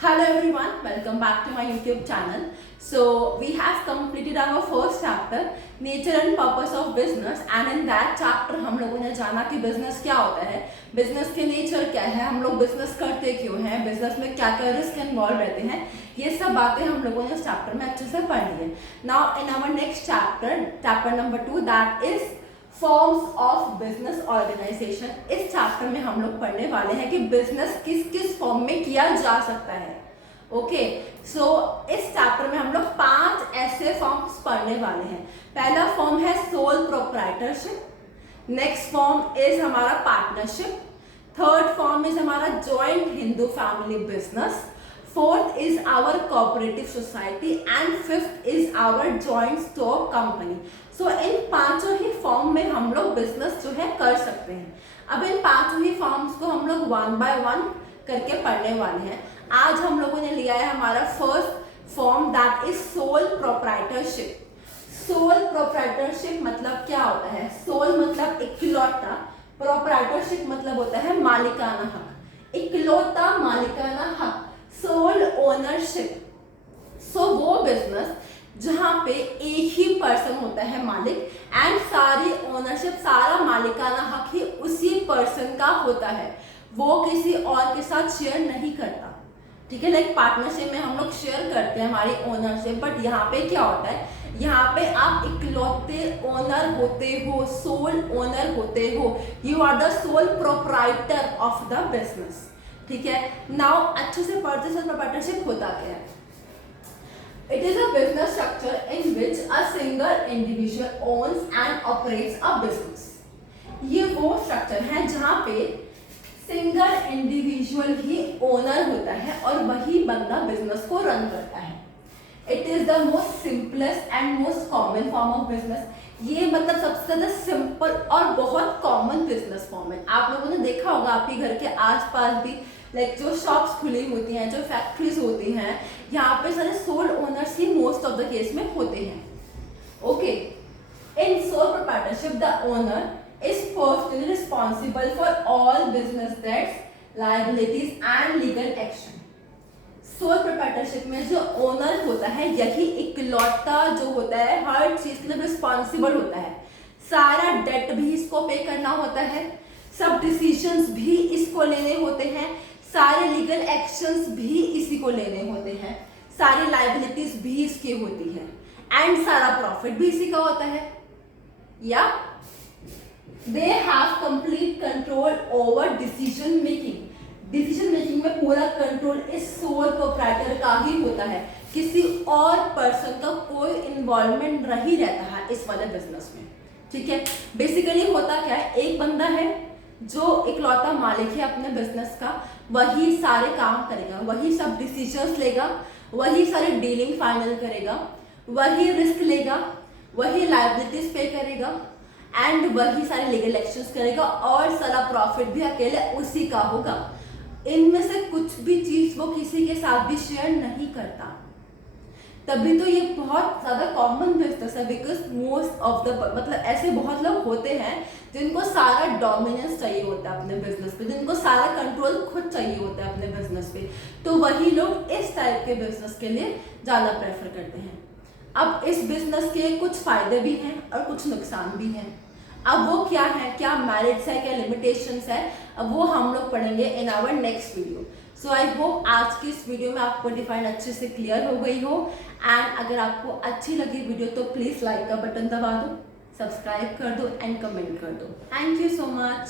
Hello everyone, welcome back to my YouTube channel. So we have completed our first chapter, nature and purpose of business, and in that chapter हम लोगों ने जाना कि business क्या होता है, business के nature क्या है, हम लोग business करते क्यों हैं, business में क्या क्या risk involved रहते हैं, ये सब बातें हम लोगों ने इस chapter में अच्छे से पढ़ ली है. Now in our next chapter, chapter number 2, that is forms of business organisation. इस चैप्टर में हम लोग पढ़ने वाले हैं कि बिजनेस किस किस फॉर्म में किया जा सकता है. ओके, सो इस चैप्टर में हम लोग 5 ऐसे फॉर्म्स पढ़ने वाले हैं. पहला फॉर्म है sole proprietorship. Next form is हमारा पार्टनरशिप. थर्ड फॉर्म इज हमारा joint Hindu family business. Fourth is our cooperative society and fifth is our joint stock company. So इन पांचों ही फॉर्म में हम लोग बिजनेस जो है कर सकते हैं. अब इन पांचों ही फॉर्म्स को हम लोग 1 by 1 करके पढ़ने वाले हैं. आज हम लोगों ने लिया है हमारा first form, that is sole proprietorship. Sole proprietorship मतलब क्या होता है? सोल मतलब इकलौता, प्रोप्राइटरशिप मतलब होता है मालिकाना हक. इकलौता मालिकाना हक, सोल ओनरशिप. सो वो बिजनेस जहां पे एक ही पर्सन होता है मालिक एंड सारी ओनरशिप, सारा मालिकाना हक ही उसी पर्सन का होता है, वो किसी और के साथ शेयर नहीं करता. ठीक है, लाइक पार्टनरशिप में हम लोग शेयर करते हैं हमारी ओनरशिप, बट यहाँ पे क्या होता है, यहाँ पे आप इकलौते ओनर होते हो, सोल ओनर होते हो. You are the sole proprietor of the business. ठीक है, नाउ अच्छे से पढ़ते सोल प्रोप्राइटरशिप होता क्या है? It is a business structure in which a single individual owns and operates a business. ये वो स्ट्रक्चर है जहाँ पे सिंगल इंडिविजुअल ही ओनर होता है और वही बंदा बिजनेस को रन करता है. It is the most simplest and most common form of business. ये मतलब सबसे ज्यादा सिंपल और बहुत कॉमन बिजनेस फॉर्म है. आप लोगों ने देखा होगा आपके घर के आसपास भी लाइक जो शॉप्स खुली होती हैं, जो फैक्ट्रीज होती हैं, यहाँ पे सारे सोल ओनर्स ही मोस्ट ऑफ द केस में होते हैं. Okay, in sole proprietorship the owner is personally responsible for all business debts, liabilities and legal action. Sole proprietorship में जो ओनर होता है यही इकलौता जो होता है हर चीज के लिए रिस्पॉन्सिबल होता है. सारा डेट भी इसको पे करना होता है, सब डिसीजंस भी इसको लेने होते हैं, सारे लीगल एक्शंस भी इसी को लेने होते हैं, सारी लाइबिलिटीज भी इसकी होती है एंड सारा प्रॉफिट भी इसी का होता है. या they have complete control over decision making. Decision making में पूरा कंट्रोल इस सोल प्रोप्राइटर का ही होता है, किसी और पर्सन का कोई इन्वॉल्वमेंट नहीं रहता है इस वाले बिजनेस में. ठीक है, बेसिकली होता क्या है, एक बंदा है जो इकलौता मालिक है अपने बिजनेस का, वही सारे काम करेगा, वही सब डिसीजंस लेगा, वही सारे डीलिंग फाइनल करेगा, वही रिस्क लेगा, वही लायबिलिटीज पे करेगा एंड वही सारे लीगल एक्शंस करेगा और सारा प्रॉफिट भी अकेले उसी का होगा. इनमें से कुछ भी चीज वो किसी के साथ भी शेयर नहीं करता. तभी तो ये बहुत ज्यादा कॉमन बिजनेस है, बिकॉज मोस्ट ऑफ द मतलब ऐसे बहुत लोग होते हैं जिनको सारा डोमिनेंस चाहिए होता है अपने बिजनेस पे, जिनको सारा कंट्रोल खुद चाहिए होता है अपने बिजनेस पे, तो वही लोग इस टाइप के बिजनेस के लिए ज्यादा प्रेफर करते हैं. अब इस बिजनेस के कुछ फायदे भी हैं और कुछ नुकसान भी हैं. अब वो क्या है, क्या मेरिट्स है, क्या लिमिटेशंस है, अब वो हम लोग पढ़ेंगे in our next video. So I hope आज की इस वीडियो में आपको डिफाइन अच्छे से क्लियर हो गई हो. एंड अगर आपको अच्छी लगी वीडियो तो प्लीज़ लाइक का बटन दबा दो, सब्सक्राइब कर दो एंड कमेंट कर दो. Thank you so much.